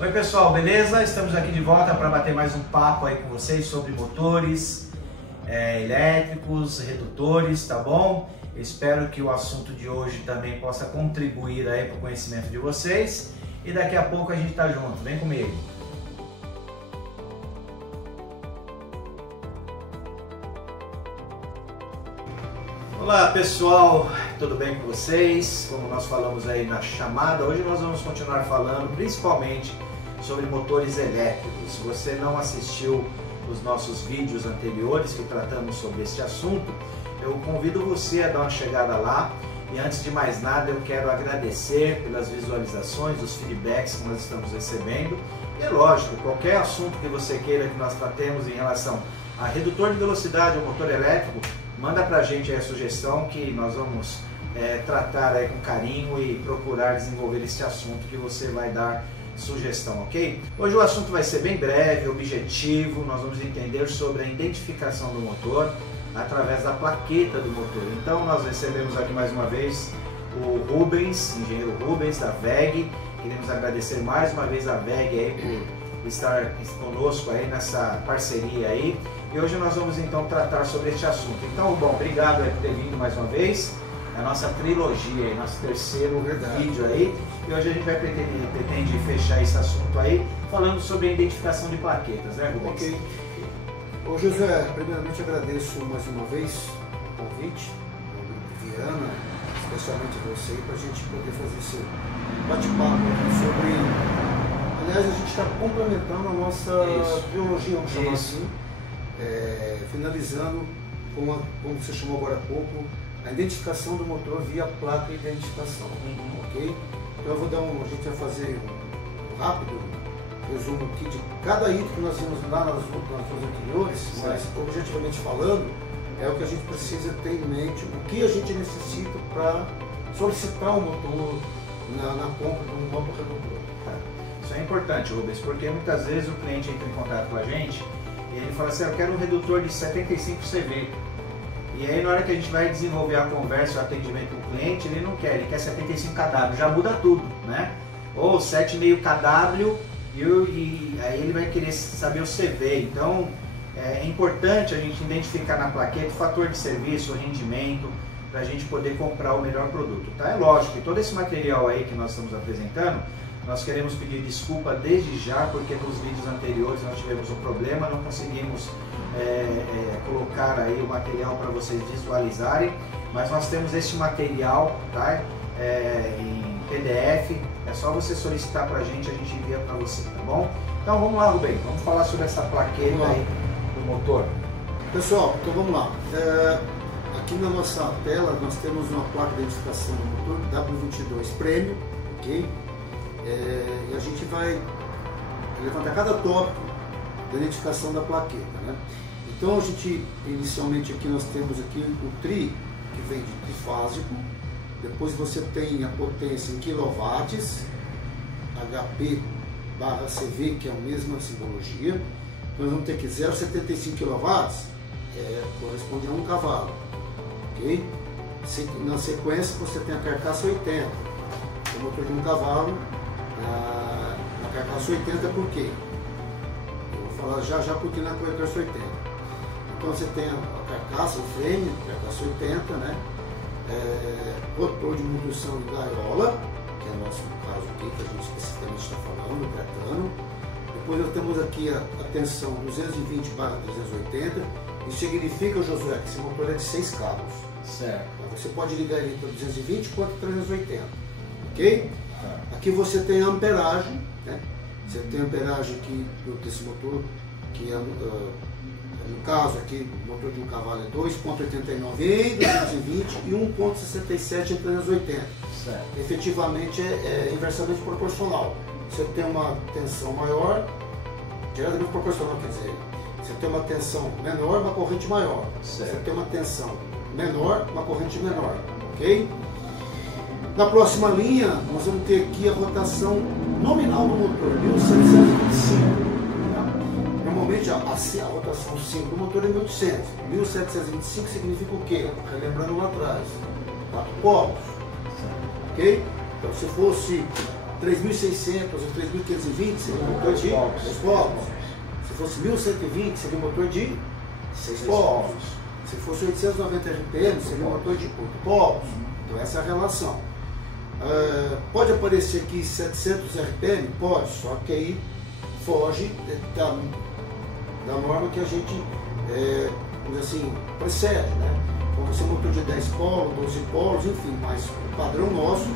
Oi pessoal, beleza? Estamos aqui de volta para bater mais um papo aí com vocês sobre motores elétricos, redutores, tá bom? Espero que o assunto de hoje também possa contribuir aí para o conhecimento de vocês e daqui a pouco a gente tá junto, vem comigo. Olá pessoal, tudo bem com vocês? Como nós falamos aí na chamada, hoje nós vamos continuar falando principalmente sobre motores elétricos. Se você não assistiu os nossos vídeos anteriores que tratamos sobre este assunto, eu convido você a dar uma chegada lá. E antes de mais nada, eu quero agradecer pelas visualizações, os feedbacks que nós estamos recebendo. E é lógico, qualquer assunto que você queira que nós tratemos em relação a redutor de velocidade ou motor elétrico, manda pra gente aí a sugestão que nós vamos tratar aí com carinho e procurar desenvolver esse assunto que você vai dar sugestão, ok? Hoje o assunto vai ser bem breve, objetivo, nós vamos entender sobre a identificação do motor através da plaqueta do motor. Então nós recebemos aqui mais uma vez o Rubens, engenheiro Rubens da WEG. Queremos agradecer mais uma vez a WEG aí por estar conosco aí nessa parceria aí. E hoje nós vamos então tratar sobre este assunto. Então, bom, obrigado aí por ter vindo mais uma vez. A nossa trilogia aí, nosso terceiro vídeo aí. E hoje a gente pretende fechar esse assunto aí falando sobre a identificação de plaquetas, né, Rubens? Ok. Ô José, primeiramente agradeço mais uma vez o convite, ao grupo Viana, especialmente a você, para a gente poder fazer esse bate-papo sobre... Aliás, a gente está complementando a nossa biologia, vamos chamar assim, finalizando com como você chamou agora há pouco, a identificação do motor via placa de identificação, ok? Então a gente vai fazer um rápido resumo aqui de cada item que nós vimos lá nas aulas anteriores, mas objetivamente falando, é o que a gente precisa ter em mente, o que a gente necessita para solicitar um motor na compra de um motorredutor. Isso é importante, Rubens, porque muitas vezes o cliente entra em contato com a gente e ele fala assim, eu quero um redutor de 75 CV. E aí na hora que a gente vai desenvolver a conversa, o atendimento com o cliente, ele não quer, ele quer 75 kW, já muda tudo, né? Ou 7,5 kW e aí ele vai querer saber o CV. Então é importante a gente identificar na plaqueta o fator de serviço, o rendimento, para a gente poder comprar o melhor produto, tá? É lógico que todo esse material aí que nós estamos apresentando, nós queremos pedir desculpa desde já, porque nos vídeos anteriores nós tivemos um problema, não conseguimos colocar aí o material para vocês visualizarem, mas nós temos este material, tá? Em PDF, é só você solicitar para a gente envia para você, tá bom? Então vamos lá, Rubem, vamos falar sobre essa plaqueta aí do motor. Pessoal, então vamos lá. Aqui na nossa tela nós temos uma placa de identificação do motor W22 Premium, ok? E a gente vai levantar cada tópico da identificação da plaqueta, né? Então a gente, inicialmente aqui nós temos aqui o tri, que vem de trifásico, depois você tem a potência em quilowatts, HP/CV, que é a mesma simbologia, então nós vamos ter que 0,75 kW corresponde a 1 cavalo, ok? Na sequência você tem a carcaça 80, o motor de 1 cavalo, na carcaça 80 por quê? Eu vou falar já porque na carcaça 80. Então você tem a carcaça, o frame, carcaça 80, né? Rotor de indução de gaiola, que é o nosso caso aqui, que a gente especificamente está falando, tratando. Depois nós temos aqui a tensão 220/380, isso significa, Josué, que esse motor é de 6 cabos. Certo. Você pode ligar ele para 220 quanto 380, ok? Aqui você tem a amperagem, né? Você tem a amperagem aqui desse motor, que é, no caso aqui, o motor de 1 cavalo é 2,89 em 220 e 1,67 em 380. Certo. Efetivamente é inversamente proporcional. Você tem uma tensão maior, diretamente proporcional, quer dizer, você tem uma tensão menor, uma corrente maior. Certo. Você tem uma tensão menor, uma corrente menor, ok? Na próxima linha, nós vamos ter aqui a rotação nominal do motor, 1725. Normalmente a rotação 5 do motor é 1800. 1725 significa o quê? Relembrando lá atrás, 4 polos. Ok? Então se fosse 3.600 ou 3.520 seria um motor de 2 polos. Se fosse 1.120 seria um motor de 6 polos. Se fosse 890 RPM seria um motor de 8 polos. Então essa é a relação. Pode aparecer aqui 700 RPM? Pode, só que aí foge da norma que a gente, assim, precede, né? Pode ser motor de 10 polos, 12 polos, enfim, mas o padrão nosso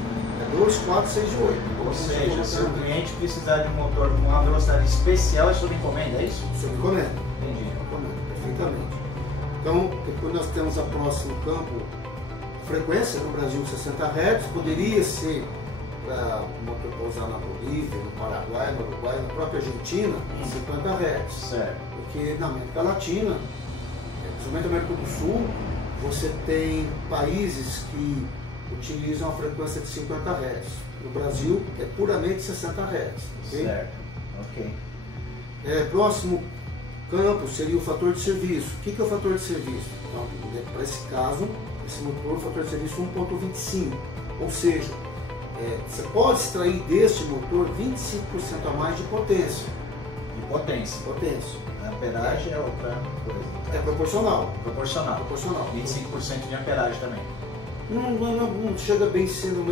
é 2, 4, 6 e 8. Ou seja, se o cliente precisar de um motor com uma velocidade especial, é sob encomenda, é isso? Sob encomenda. Entendi. Perfeitamente. Então, depois nós temos a próximo campo, frequência no Brasil 60 Hz, poderia ser para o motor para usar na Bolívia, no Paraguai, no Uruguai, na própria Argentina, 50 Hz. Certo. Porque na América Latina, principalmente na América do Sul, você tem países que utilizam a frequência de 50 Hz. No Brasil é puramente 60 Hz. Okay? Certo, ok. Próximo campo seria o fator de serviço. O que é o fator de serviço? Então, para esse caso, esse motor, o fator de serviço 1.25. Ou seja, você pode extrair deste motor 25% a mais de potência. De potência. A amperagem é outra coisa. É proporcional. Proporcional. 25% de amperagem também. Não chega bem sendo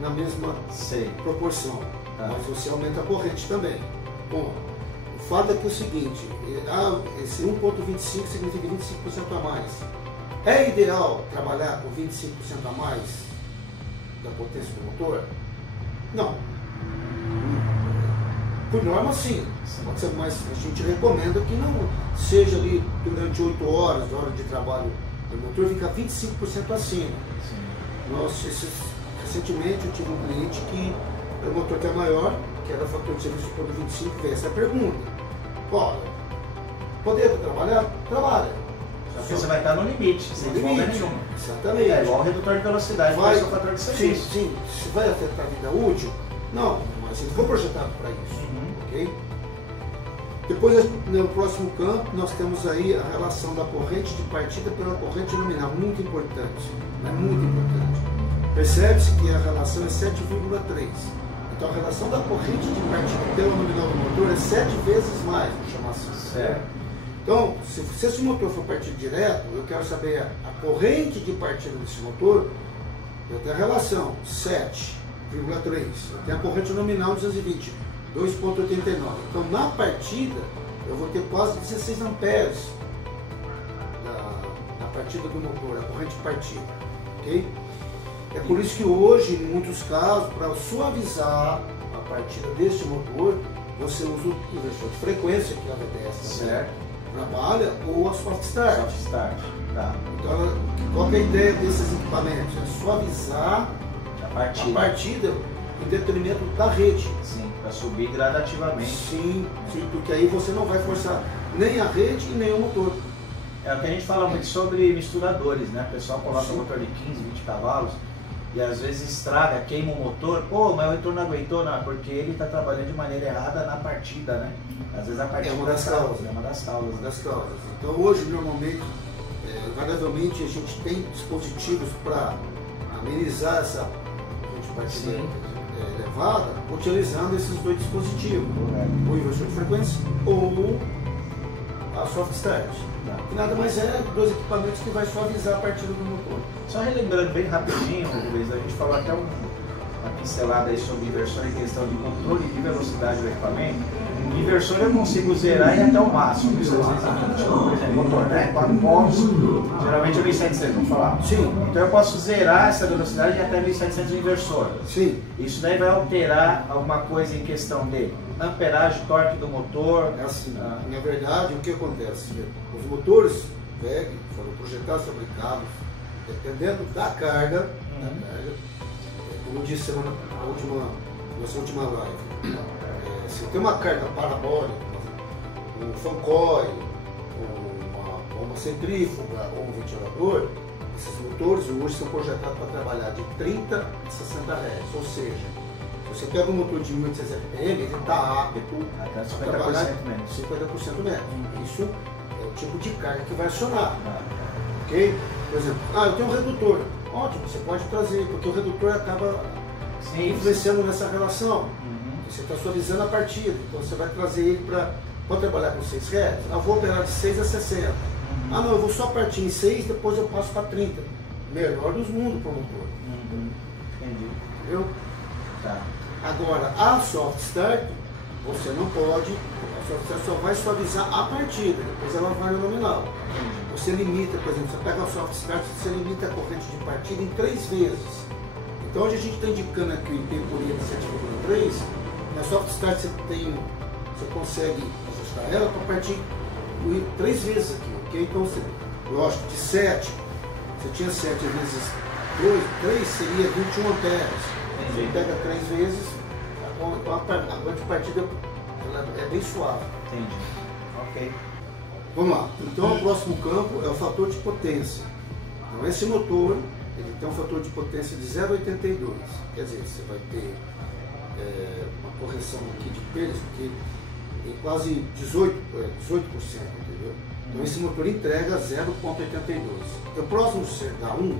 na mesma proporção, mas você aumenta a corrente também. Bom, o fato é que é o seguinte, esse 1.25 significa 25% a mais. É ideal trabalhar com 25% a mais da potência do motor? Não. Por norma, sim. Pode ser, mas a gente recomenda que não seja ali durante 8 horas de trabalho do motor, ficar 25% acima. Recentemente eu tive um cliente que o motor até maior, que era fator de serviço por 25, veio essa pergunta. Olha, poder trabalhar? Trabalha. Só que você vai estar no limite, sem folga nenhuma. Exatamente. É igual o redutor de velocidade, vai ser o fator de serviço. Sim, se vai afetar a vida útil? Não, mas ele foi projetado para isso. Ok? Depois, no próximo campo, nós temos aí a relação da corrente de partida pela corrente nominal, muito importante. É muito importante. Percebe-se que a relação é 7,3. Então a relação da corrente de partida pela nominal do motor é 7 vezes mais, vamos chamar assim. Certo. Então, se esse motor for partido direto, eu quero saber a corrente de partida desse motor, eu tenho a relação 7,3. Eu tenho a corrente nominal 220, 2,89. Então, na partida, eu vou ter quase 16 amperes na partida do motor, a corrente de partida. Ok? É por isso que hoje, em muitos casos, para suavizar a partida deste motor, você usa o inversor de frequência, que é a VDS trabalha, ou a soft start. Tá. Então, qual que é a ideia desses equipamentos? É suavizar a partida em detrimento da rede. Sim, para subir gradativamente. Sim, porque aí você não vai forçar nem a rede e nem o motor. É o que a gente fala muito sobre misturadores, né? O pessoal coloca motor de 15, 20 cavalos e às vezes estraga, queima o motor. Pô, mas o retorno não aguentou, não, porque ele está trabalhando de maneira errada na partida, né? Às vezes a partida é uma das causas. É uma das causas. Então hoje, normalmente, invariavelmente, a gente tem dispositivos para amenizar essa partida elevada, utilizando esses dois dispositivos, o inversor de frequência ou a soft start. Que nada mais é dois equipamentos que vai suavizar a partida do motor. Só relembrando bem rapidinho, Rubens, a gente falou até uma pincelada aí sobre inversor em questão de controle de velocidade do equipamento. O inversor eu consigo zerar e até o máximo, 220, por exemplo, motor, né? 4 polos, geralmente é 1700, vamos falar. Sim. Então eu posso zerar essa velocidade e até 1700 no inversor. Sim. Isso daí vai alterar alguma coisa em questão de amperagem, torque do motor? É assim, na verdade, o que acontece? Os motores VEG foram projetados, fabricados, dependendo da carga, como eu disse nossa última live, se tem uma carga parabólica, um fan coil, uma centrífuga ou um ventilador, esses motores hoje são projetados para trabalhar de 30 a 60 Hz, ou seja, se você pega um motor de 1800 RPM, ele está apto a trabalhar 50% menos. Isso é o tipo de carga que vai acionar. Ok? Por exemplo, eu tenho um redutor. Ótimo, você pode trazer, porque o redutor acaba Sim, influenciando nessa relação. Você está suavizando a partida, então você vai trazer ele para trabalhar com 6 Hz. Eu vou operar de 6 a 60. Ah não, eu vou só partir em 6, depois eu passo para 30. Melhor dos mundos para o motor. Entendi. Entendeu? Tá. Agora, a soft start, você não pode, a soft start só vai suavizar a partida, depois ela vai no nominal. Você limita, por exemplo, você pega a soft start, você limita a corrente de partida em 3 vezes. Então hoje a gente está indicando aqui o tempo de 7,3, na soft start você consegue ajustar ela para partir 3 vezes aqui, ok? Então, lógico, de 7, você tinha 7 vezes 2, 3 seria 21 amperes. Você pega 3 vezes, a corrente de partida ela é bem suave. Entendi. Ok. Vamos lá. Então o próximo campo é o fator de potência. Então esse motor ele tem um fator de potência de 0,82. Quer dizer, você vai ter uma correção aqui de perdas, porque tem quase 18%, entendeu? Então esse motor entrega 0,82. O próximo ser da 1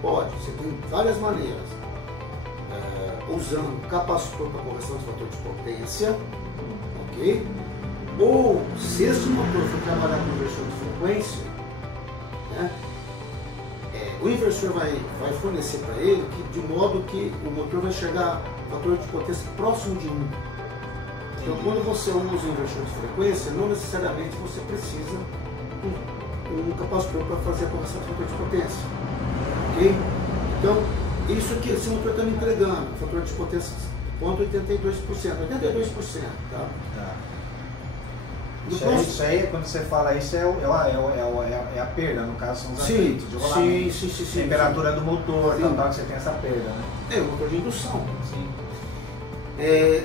pode, você tem várias maneiras. Usando capacitor para correção de fator de potência, ok? Ou se esse motor for trabalhar com inversor de frequência, né, o inversor vai fornecer para ele de modo que o motor vai chegar a fator de potência próximo de 1. Então quando você usa o inversor de frequência, não necessariamente você precisa um capacitor para fazer a correção de fator de potência, ok? Então isso que esse motor está me entregando, fator de potência 0,82%, 82%, tá? Isso aí, quando você fala isso, é a perda, no caso são os atritos de rolamento, sim, temperatura do motor, tal, que você tem essa perda, né? É o motor de indução. Sim.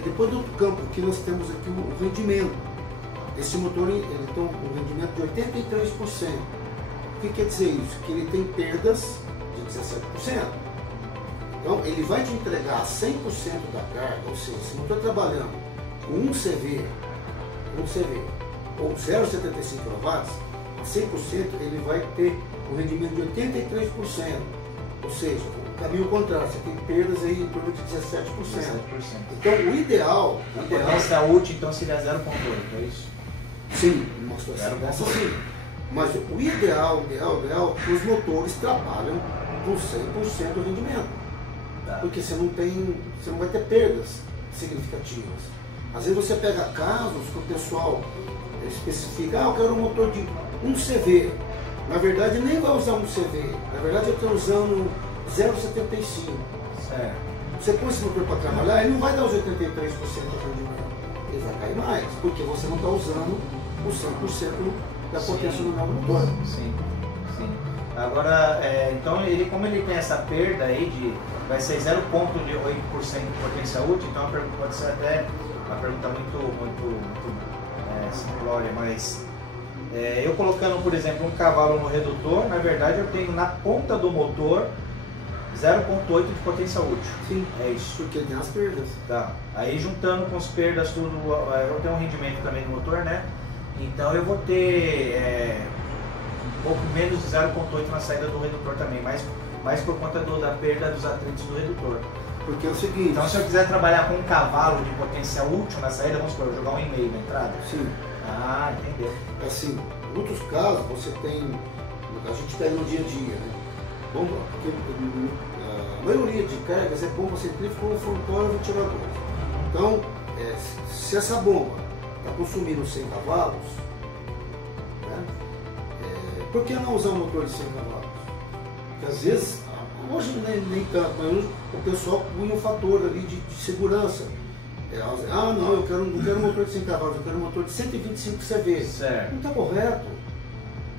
Depois do outro campo, aqui nós temos aqui o rendimento. Esse motor ele tem um rendimento de 83%. O que quer dizer isso? Que ele tem perdas de 17%. Então ele vai te entregar 100% da carga, ou seja, se eu estou trabalhando com 1 CV ou 0,75 kW, a 100% ele vai ter um rendimento de 83%. Ou seja, o caminho contrário, você tem perdas aí em torno de 17%. Então o ideal... A potência útil então seria 0,8, é isso? Sim, uma situação dessa sim. Mas o ideal, os motores trabalham com 100% do rendimento. Porque você não vai ter perdas significativas. Às vezes você pega casos que o pessoal especifica, eu quero um motor de 1 CV. Na verdade nem vai usar 1 CV, na verdade eu estou usando 0,75. Certo. Você põe esse motor para trabalhar, ele não vai dar os 83% de rendimento, ele vai cair mais, porque você não está usando o 100% da potência do meu motor. Sim. Agora, então como ele tem essa perda aí vai ser 0,8% de potência útil, então a pergunta pode ser até uma pergunta muito simplória, mas eu colocando, por exemplo, um cavalo no redutor, na verdade eu tenho na ponta do motor 0,8 de potência útil. Sim, é isso. Porque tem as perdas. Tá. Aí juntando com as perdas, tudo, eu tenho um rendimento também no motor, né? Então eu vou ter um pouco menos de 0,8 na saída do redutor também, mais por conta da perda dos atritos do redutor. Porque é o seguinte... Então se eu quiser trabalhar com um cavalo de potência útil na saída, vamos supor, jogar 1,5 na entrada? Sim. Ah, entendeu. Assim, em outros casos você tem... A gente pega no dia a dia, né? Bomba, porque a maioria de cargas é bomba centrífuga ou frontal e ventilador. Então, se essa bomba está consumindo 100 cavalos, né? Por que não usar um motor de 100 cavalos? Porque às vezes, hoje nem tanto, mas o pessoal punha um fator ali de segurança. Não, eu não quero um motor de 100 cavalos, eu quero um motor de 125 CV. Certo. Não está correto.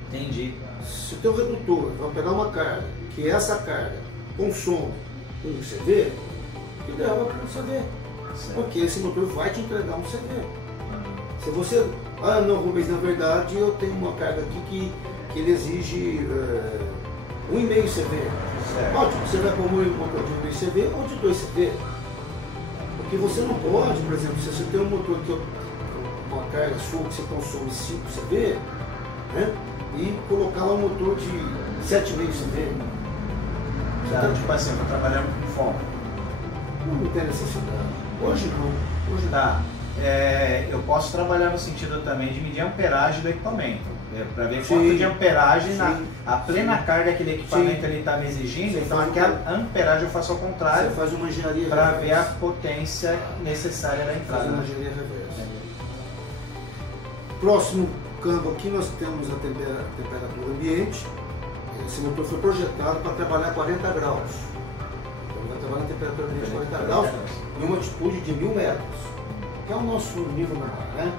Entendi. Se o teu redutor vai pegar uma carga, que essa carga consome um CV, ideal é para um CV. Certo. Porque esse motor vai te entregar um CV. Se você... não, Rubens, na verdade eu tenho uma carga aqui que ele exige 1,5 CV. Certo. Ótimo, você vai pôr um motor de 1,5 CV ou de 2 CV. Porque você não pode, por exemplo, se você tem um motor que uma carga sua que você consome 5 CV, né? E colocar lá um motor de 7,5 CV. Então, tipo assim, eu estou trabalhando com folga. Não tem necessidade. Hoje não. Hoje Tá. Eu posso trabalhar no sentido também de medir a amperagem do equipamento. Para ver quanto de amperagem, a plena carga que aquele equipamento está me exigindo, então aquela amperagem eu faço ao contrário. Você faz uma engenharia para ver a potência necessária da entrada. Faz uma engenharia reversa. Próximo campo aqui nós temos a temperatura ambiente. Esse motor foi projetado para trabalhar a 40 graus. Então ele vai trabalhar a temperatura ambiente de 40 graus em uma altitude de 1000 metros, que é o nosso nível normal, né?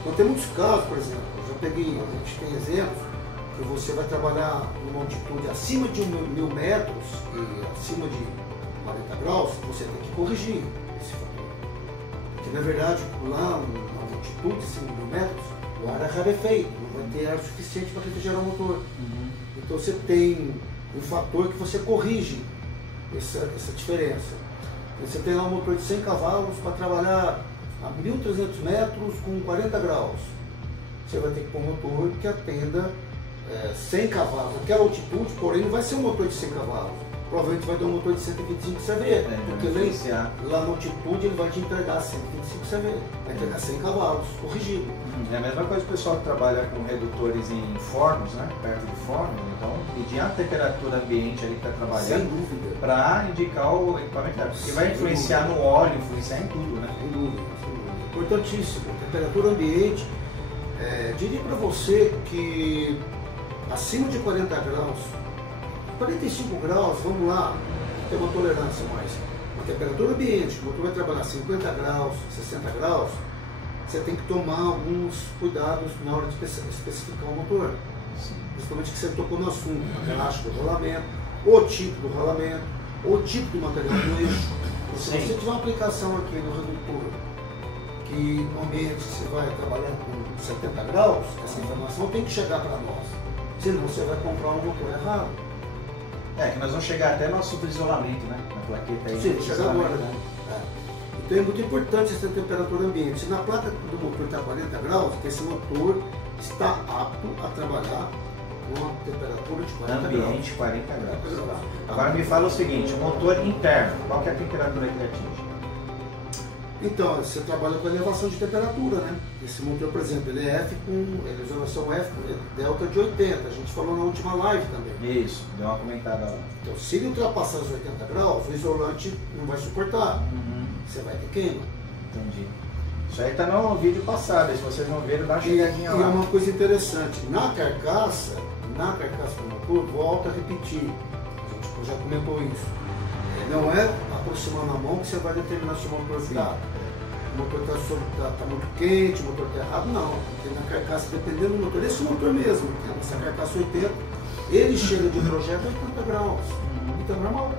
Então tem muitos casos, por exemplo, a gente tem exemplos que você vai trabalhar numa altitude acima de 1000 metros e acima de 40 graus, você tem que corrigir esse fator. Porque na verdade, lá na altitude acima de 1000 metros, o ar é rarefeito, não vai ter ar suficiente para refrigerar o motor. Então você tem um fator que você corrige essa diferença. Você tem lá um motor de 100 cavalos para trabalhar a 1300 metros com 40 graus. Você vai ter que pôr um motor que atenda 100 cavalos, aquela altitude, porém não vai ser um motor de 100 cavalos. Provavelmente vai ter um motor de 125 CV, porque lá na altitude ele vai te entregar 125 CV, vai entregar 100 cavalos, corrigido. É a mesma coisa que o pessoal que trabalha com redutores em fornos, né? Perto de forno, então medir a temperatura ambiente ali que está trabalhando para indicar o equipamento, porque vai influenciar no óleo, influenciar em tudo, né? Sem dúvida, sem dúvida. Importantíssimo, temperatura ambiente. Diria para você que acima de 40 graus, 45 graus, vamos lá, tem uma tolerância mais. A temperatura ambiente, o motor vai trabalhar 50 graus, 60 graus, você tem que tomar alguns cuidados na hora de especificar o motor. Sim. Principalmente que você tocou no assunto, a graxa do rolamento, o tipo do rolamento, o tipo do material do eixo. Se você tiver uma aplicação aqui no redutor, que no ambiente você vai trabalhar com 70 graus, essa informação tem que chegar para nós. Senão você vai comprar um motor errado. Que nós vamos chegar até nosso isolamento, né? Na plaqueta aí. Sim, chega agora, né? Então é muito importante essa temperatura ambiente. Se na placa do motor está 40 graus, que esse motor está apto a trabalhar com a temperatura de 40 graus. Ambiente 40 graus. Agora me fala o seguinte, o motor interno, qual que é a temperatura que ele atinge? Então, você trabalha com elevação de temperatura, né? Esse motor, por exemplo, ele é isolação F com delta de 80. A gente falou na última live também. Isso, deu uma comentada lá. Então, se ele ultrapassar os 80 graus, o isolante não vai suportar. Você vai ter queima. Entendi. Isso aí está no vídeo passado, se vocês não viram, dá uma chegadinha lá. E é uma coisa interessante, na carcaça do motor, volta a repetir. A gente já comentou isso. Não é aproximando a mão que você vai determinar se o motor está. O motor está muito quente, o motor está errado, não. Porque na carcaça, dependendo do motor, esse motor mesmo, que é essa carcaça 80, ele chega de projeto a 80 graus. Então é normal.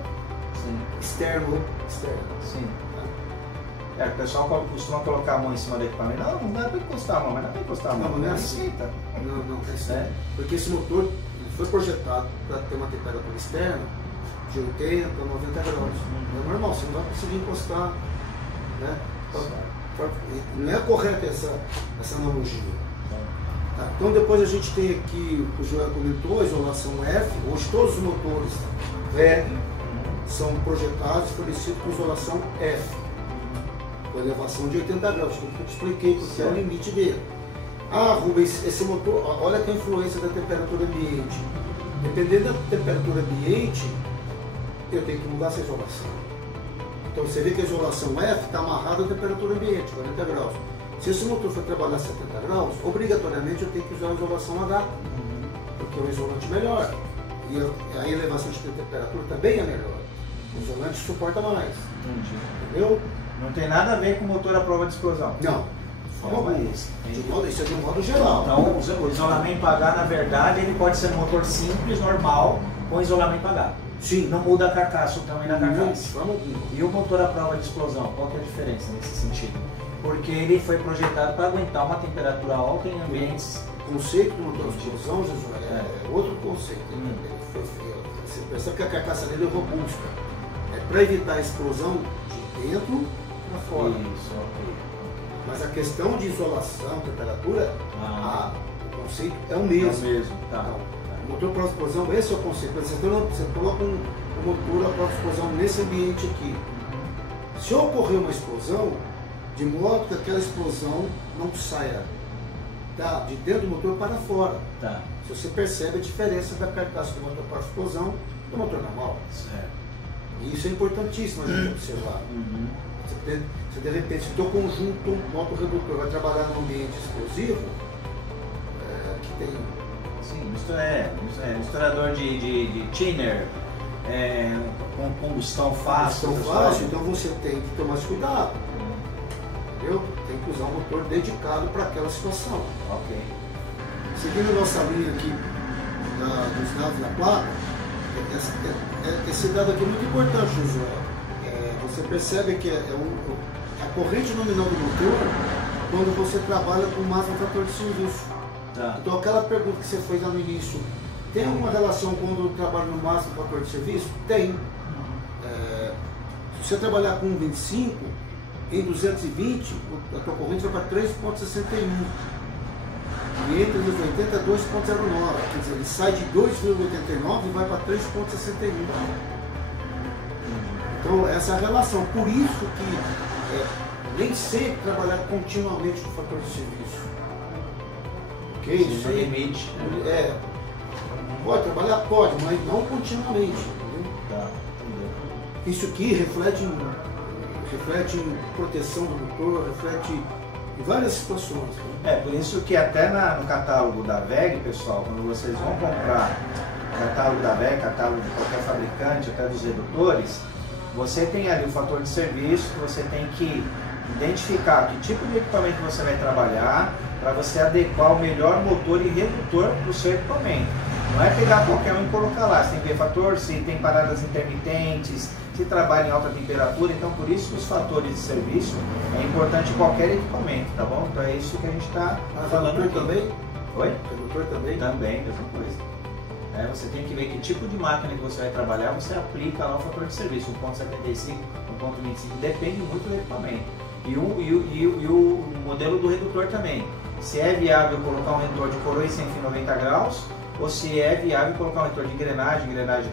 Sim. Externo. Sim. O pessoal costuma colocar a mão em cima do equipamento. Não dá para encostar a mão, mas não dá para encostar a mão. Não é assim. Não é assim. Porque esse motor ele foi projetado para ter uma temperatura externa de 80, 90 graus. É normal, você não vai conseguir encostar. Né? Não é correta essa analogia. Tá, então depois a gente tem aqui, o Joel comentou, a isolação F. Hoje todos os motores VR são projetados e fornecidos com isolação F, com elevação de 80 graus, que eu te expliquei porque é o limite dele. Rubens, esse motor, olha que a influência da temperatura ambiente. Dependendo da temperatura ambiente, eu tenho que mudar essa isolação. Então você vê que a isolação F está amarrada à temperatura ambiente, 40 graus. Se esse motor for trabalhar a 70 graus, obrigatoriamente eu tenho que usar a isolação H, porque é um isolante melhor. E a elevação de temperatura também é melhor. O isolante suporta mais. Entendi. Entendeu? Não tem nada a ver com o motor à prova de explosão. Não. Isso é de um modo geral. Então o isolamento H, na verdade, ele pode ser um motor simples, normal, com isolamento H. Sim. Não muda a carcaça, o tamanho da carcaça. Vamos. E o motor à prova de explosão, qual que é a diferença nesse sentido? Porque ele foi projetado para aguentar uma temperatura alta em ambientes... O conceito do motor de explosão, Jesus, é outro conceito. Você percebe que a carcaça dele é robusta. É para evitar a explosão de dentro para fora. Isso, ok. Mas a questão de isolação, temperatura, o conceito é o mesmo. É o mesmo, tá. Então, o motor para explosão, esse é o conceito. Você coloca um motor para explosão nesse ambiente aqui. Se ocorrer uma explosão, de modo que aquela explosão não saia de dentro do motor para fora. Tá. Se você percebe a diferença da carcaça do motor para a explosão do motor normal. Certo. E isso é importantíssimo a gente observar. Se de repente o teu conjunto motorredutor vai trabalhar num ambiente explosivo, que tem... Sim, misturador de thinner, com combustão fácil. Então você tem que tomar esse cuidado. Entendeu? Tem que usar um motor dedicado para aquela situação. Ok. Seguindo nossa linha aqui dos dados da placa, esse dado aqui é muito importante, Josué. Você percebe que a corrente nominal do motor quando você trabalha com máximo fator de serviço. Tá. Então aquela pergunta que você fez lá no início, tem alguma relação quando eu trabalho no máximo fator de serviço? Tem. Se você trabalhar com 25, em 220, a tua corrente vai para 3,61. E entre 280 a 2,09. Quer dizer, ele sai de 2,89 e vai para 3,61. Então, essa é a relação. Por isso que nem sempre trabalhar continuamente com fator de serviço. Ok? Isso é limite. Pode trabalhar? Pode, mas não continuamente. Entendeu? Tá. Isso aqui reflete em proteção do motor, reflete em várias situações. Né? Por isso que até no catálogo da WEG, pessoal, quando vocês vão comprar o catálogo da WEG, catálogo de qualquer fabricante, até dos redutores, você tem ali o fator de serviço, que você tem que identificar que tipo de equipamento você vai trabalhar, para você adequar o melhor motor e redutor para o seu equipamento. Não é pegar qualquer um e colocar lá, você tem que ver fator, se tem paradas intermitentes, se trabalha em alta temperatura, então por isso que os fatores de serviço é importante em qualquer equipamento, tá bom? Então é isso que a gente está falando aqui. Também? Oi? Redutor também? Também, mesma coisa. Você tem que ver que tipo de máquina que você vai trabalhar, você aplica lá o fator de serviço, 1.75, 1.25, depende muito do equipamento. E o modelo do redutor também. Se é viável colocar um redutor de coroa em 190 graus, ou se é viável colocar um redutor de engrenagem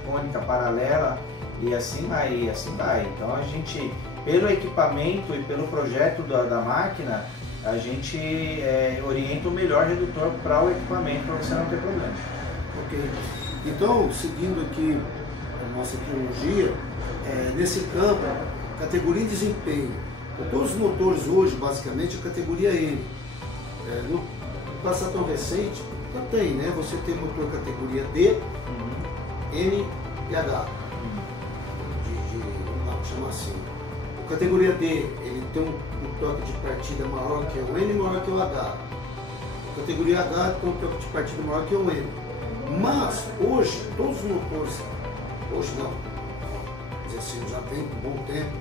cônica, paralela, e assim vai. Então a gente, pelo equipamento e pelo projeto da máquina, a gente orienta o melhor redutor para o equipamento, para você não ter problema. Ok. Então, seguindo aqui a nossa cronologia, nesse campo, categoria de desempenho. Todos os motores hoje, basicamente, é categoria N. No passado tão recente, tem, né? Você tem motor categoria D, N e H. Vamos chamar assim. A categoria D, ele tem um toque de partida maior que o N, maior que o H. A categoria H tem um toque de partida maior que o N. Mas, hoje, todos os motores, hoje não, quer dizer assim, já tem um bom tempo,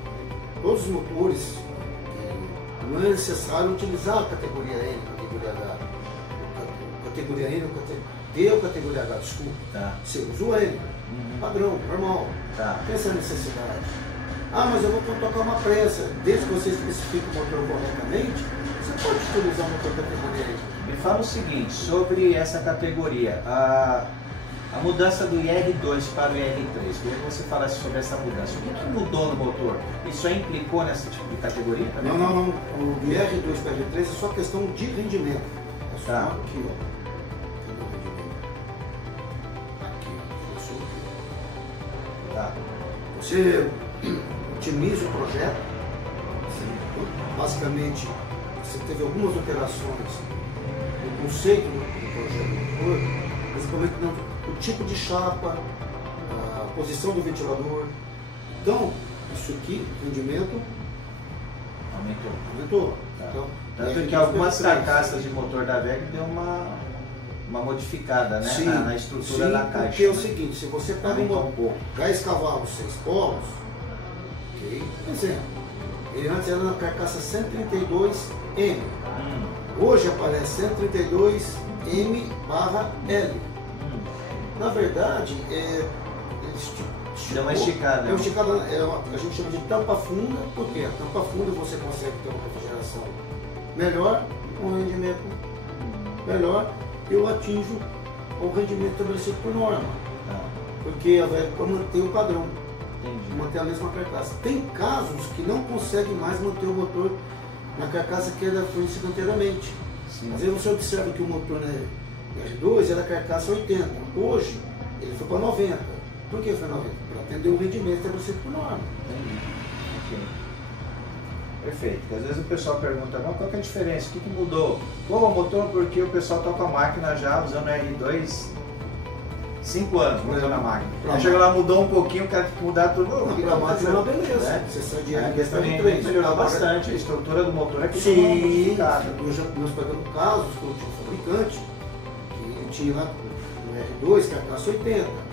todos os motores, não é necessário utilizar a categoria N, a categoria H. Categoria N, D ou categoria H, desculpa. Tá. Você usa o N, padrão, normal. Tá. Tem essa necessidade. Mas eu vou tocar uma pressa. Desde que você especifique o motor corretamente, você pode utilizar o motor categoria N. Me fala o seguinte, sobre essa categoria, a mudança do IR2 para o IR3, queria que você falasse sobre essa mudança. O que mudou no motor? Isso aí implicou nesse tipo de categoria também? Não. O do IR2 para o IR3 é só questão de rendimento. É só aqui, ó. Cadê o rendimento? Aqui, ó. Tá. Você otimiza o projeto. Basicamente, você teve algumas alterações no conceito do projeto do motor, principalmente o tipo de chapa, a posição do ventilador. Então, isso aqui, rendimento, aumentou. Tá. Então, tanto que algumas carcaças de motor da WEG deu uma modificada, né? Sim, na estrutura da caixa. Porque é o seguinte, se você pega um pouco 10 cavalos, 6 polos, ok? Por exemplo, ele antes era na carcaça 132M. Hoje aparece 132M/L. Na verdade, deu uma esticada. A gente chama de tampa funda, porque a tampa funda você consegue ter uma refrigeração melhor, um rendimento melhor, e eu atinjo o rendimento estabelecido por norma. Porque para manter o padrão. Entendi. manter a mesma carcaça. Tem casos que não conseguem mais manter o motor na carcaça que era fornecida anteriormente. Sim. Às vezes você observa que o motor na R2 era carcaça 80, hoje ele foi para 90. Por que foi 90? Para atender o rendimento estabelecido por norma. Entendi. Ok. Perfeito. Porque às vezes o pessoal pergunta, mas qual que é a diferença? O que mudou? Pô, o motor, porque o pessoal toca a máquina já usando R2 5 anos mudando a máquina. Aí chega lá, mudou um pouquinho, o cara tem que mudar tudo. Não, para a máquina é uma beleza. Né? Você sai de A R2 questão para de R3. melhorou bastante, a estrutura do motor é que Sim, modificada. nós pegamos casos quando tinha um fabricante que ele tinha lá no R2 carcaça 80.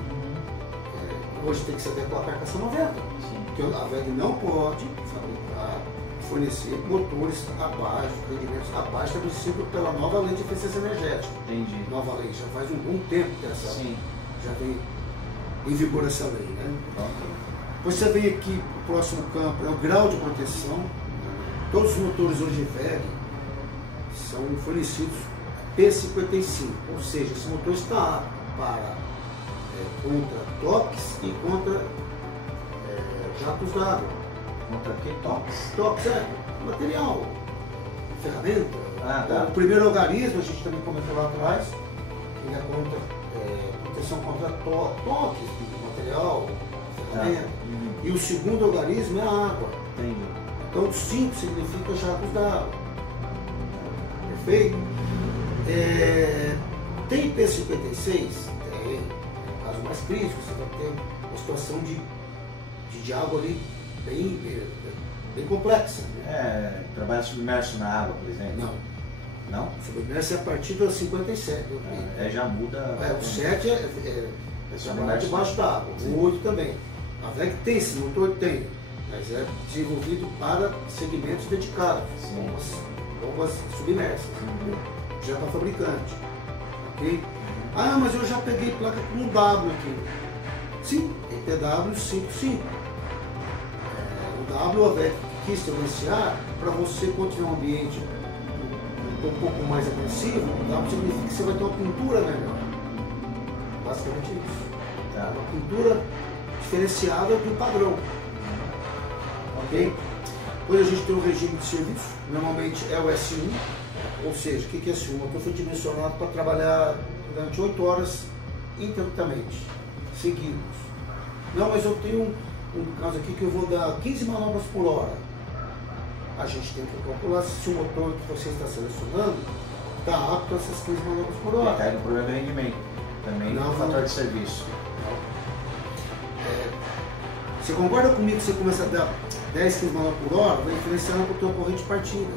Hoje tem que se adequar a carcaça 90. Porque a VEG não pode fabricar, fornecer motores abaixo, rendimentos abaixo estabelecido pela nova lei de eficiência energética. Entendi. Nova lei, já faz um bom tempo que essa Sim. já vem em vigor essa lei, né? Ok. Você vem aqui, o próximo campo é o grau de proteção. Todos os motores hoje VEG são fornecidos P55, ou seja, esse motor está apto para contra toques e contra jatos d'água. Contra que toques? Toques é material, ferramenta. Ah, tá. O primeiro algarismo, a gente também comentou lá atrás, que é contra proteção contra toques de material, ferramenta. Tá. E o segundo algarismo é a água. Entendi. Então o 5 significa jatos d'água. Perfeito? Tem P56? Tem. No caso mais crítico, você vai ter uma situação de água ali bem complexa. Trabalho submerso na água, por exemplo? Não. Não? Submerso é a partir do 57. Já muda. O 7 é trabalhar debaixo da água. O 8 também. A VEG tem, esse motor tem, mas é desenvolvido para segmentos dedicados, bombas submersas, já para fabricante. Okay? Ah, mas eu já peguei placa com um W aqui. Sim, tem PW55. O W a VEG quis silenciar para você, quando tiver um ambiente um pouco mais agressivo, o W significa que você vai ter uma pintura melhor. Basicamente isso. Tá. Uma pintura diferenciada do padrão. Ok? Hoje a gente tem um regime de serviço, normalmente é o S1, ou seja, o que é S1? O motor foi dimensionado para trabalhar durante 8 horas interruptamente, seguidos. Não, mas eu tenho um caso aqui que eu vou dar 15 manobras por hora. A gente tem que calcular se o motor que você está selecionando está apto a essas 15 manobras por hora. Cai no problema do rendimento. Também Não, no fator de serviço. Você concorda comigo que você começa a dar 10, 15 manobras por hora, vai influenciar na tua corrente de partida.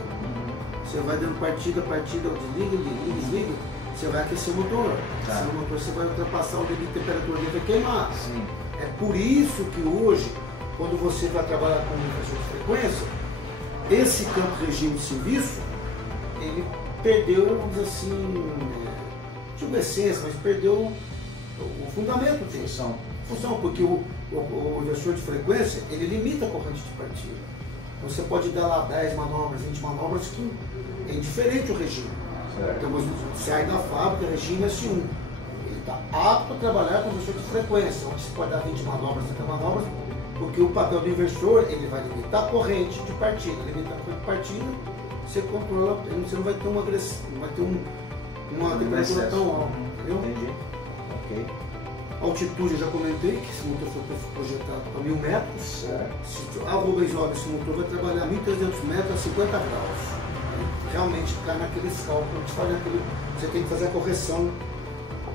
Você vai dando partida, desliga, você vai aquecer o motor. Tá. Se o motor você vai ultrapassar o limite de temperatura dele, vai queimar. Sim. É por isso que hoje, quando você vai trabalhar com limitação de frequência, esse campo regime de serviço, ele perdeu, vamos dizer assim, tipo essência, mas perdeu o fundamento dele. Função, porque o inversor de frequência, ele limita a corrente de partida. Então, você pode dar lá 10 manobras, 20 manobras, que é indiferente o regime. Então, você sai da fábrica, regime S1. Ele está apto a trabalhar com inversor de frequência, onde você pode dar 20 manobras, 30 manobras, porque o papel do inversor, ele vai limitar a corrente de partida. Limitar a corrente de partida, você controla, você não vai ter uma agressão, não vai ter uma temperatura tão alta. Entendeu? Entendi. Ok. Altitude, eu já comentei que esse motor foi projetado para 1000 metros. Certo. A Rubens, olha, esse motor vai trabalhar 1300 metros a 50 graus. Realmente cai naqueles cálculos que você tem que fazer a correção.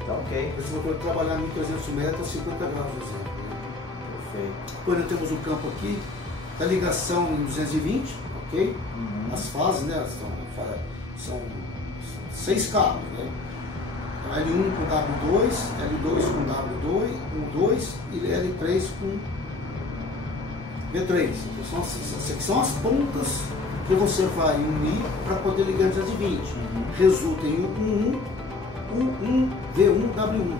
Tá ok. Esse motor trabalhar 1300 metros a 50 graus, por exemplo. Perfeito. Depois nós temos o campo aqui da ligação em 220, ok? As fases, né? São 6 cabos, né? L1 com W2, L2 com W2 e L3 com V3. Então, são as pontas que você vai unir para poder ligar em 220. Resulta em U1, U1, V1, W1.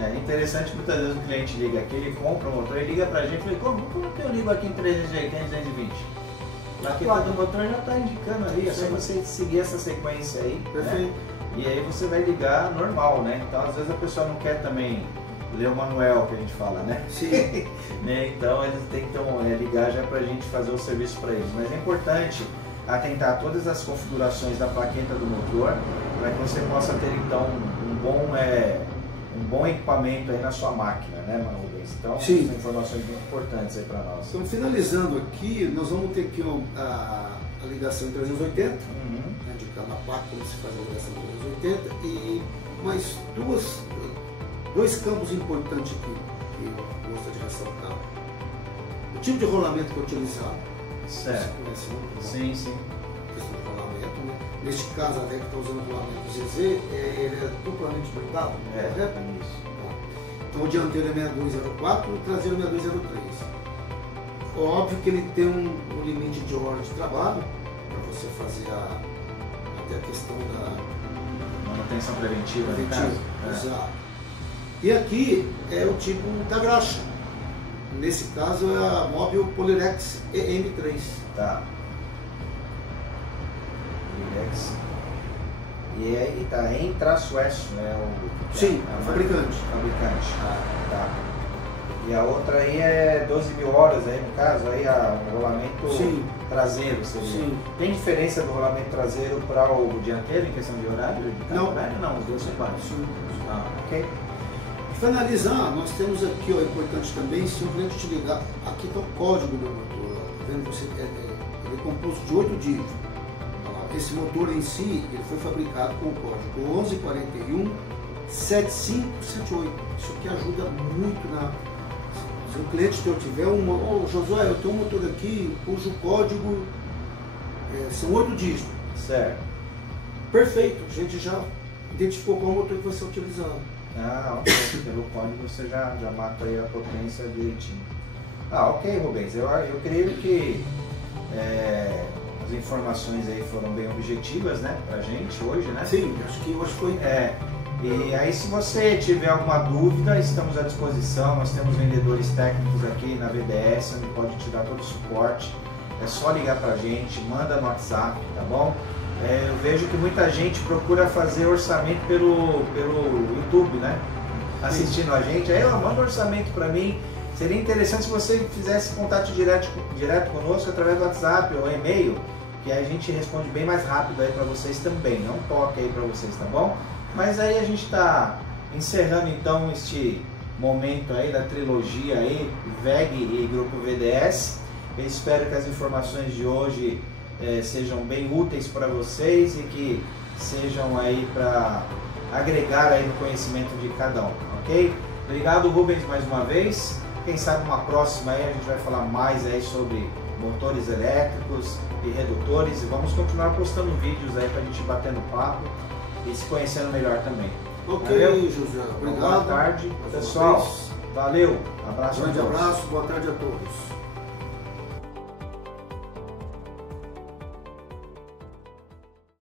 É interessante que muitas vezes o cliente liga aqui, ele compra o motor e liga pra gente e fala, como que eu ligo aqui em 380 e 220? A placa do motor já está indicando ali, é só você seguir essa sequência aí. Perfeito. Né? E aí você vai ligar normal, né? Então às vezes a pessoa não quer também ler o manual que a gente fala, né? Sim. Né? Então eles tentam ligar já para a gente fazer o serviço para eles. Mas é importante atentar todas as configurações da plaqueta do motor para que você possa ter então um bom equipamento aí na sua máquina, né, Mano Rubens? Então Sim. são informações muito importantes aí para nós. Então, finalizando aqui, nós vamos ter aqui a ligação em 380, né, de cada placa, como se faz a ligação em 380, e mais dois campos importantes aqui que eu gosto de ressaltar. O tipo de rolamento que é utilizado. Certo. Sim, sim. Questão de rolamento, né? Neste caso, a VEC está usando o rolamento ZZ, ele é duplamente blindado, correto? Isso. Então, o dianteiro é 6204 e o traseiro é 6203. Óbvio que ele tem um limite de hora de trabalho para você fazer até a questão da manutenção preventiva, no caso. Exato. E aqui é o tipo da graxa. Nesse caso é a Mobil Polyrex EM3. Tá. Polyrex. E tá em -S, né? Sim, a fabricante. Fabricante. Tá. E a outra aí é 12 mil horas aí no caso, aí o rolamento Sim. traseiro seria. Sim. Tem diferença do rolamento traseiro para o dianteiro em questão de horário? Não. Não, os dois são iguais. Sim. Ok. Para finalizar, nós temos aqui, ó, é importante também, se um cliente te ligar, aqui está o código do motor, ó, tá vendo? Ele é composto de 8 dígitos. Esse motor em si, ele foi fabricado com o código 1141 7578. Isso aqui ajuda muito se o cliente teu tiver Josué, eu tenho um motor aqui cujo código são 8 dígitos. Certo. Perfeito, a gente já identificou qual motor que vai ser utilizado. Ok. Pelo código você já mata aí a potência direitinho. Ok, Rubens. Eu creio que as informações aí foram bem objetivas, né, pra gente hoje, né? Sim, acho que hoje foi. E aí, se você tiver alguma dúvida, estamos à disposição. Nós temos vendedores técnicos aqui na VDS, onde pode te dar todo o suporte. É só ligar pra gente, manda no WhatsApp, tá bom? Eu vejo que muita gente procura fazer orçamento pelo YouTube, né? Assistindo a gente. Aí, manda orçamento pra mim. Seria interessante se você fizesse contato direto conosco através do WhatsApp ou e-mail, que a gente responde bem mais rápido aí para vocês também. Não toque aí para vocês, tá bom? Mas aí a gente está encerrando então este momento aí da trilogia aí, VEG e Grupo VDS. Eu espero que as informações de hoje sejam bem úteis para vocês e que sejam aí para agregar aí no conhecimento de cada um, ok? Obrigado, Rubens, mais uma vez. Quem sabe uma próxima aí a gente vai falar mais aí sobre motores elétricos e redutores e vamos continuar postando vídeos aí para a gente batendo papo e se conhecendo melhor também. Ok, valeu? José. Obrigado. Boa tarde, pessoal. Valeu. Abraço. Grande abraço. Boa tarde a todos.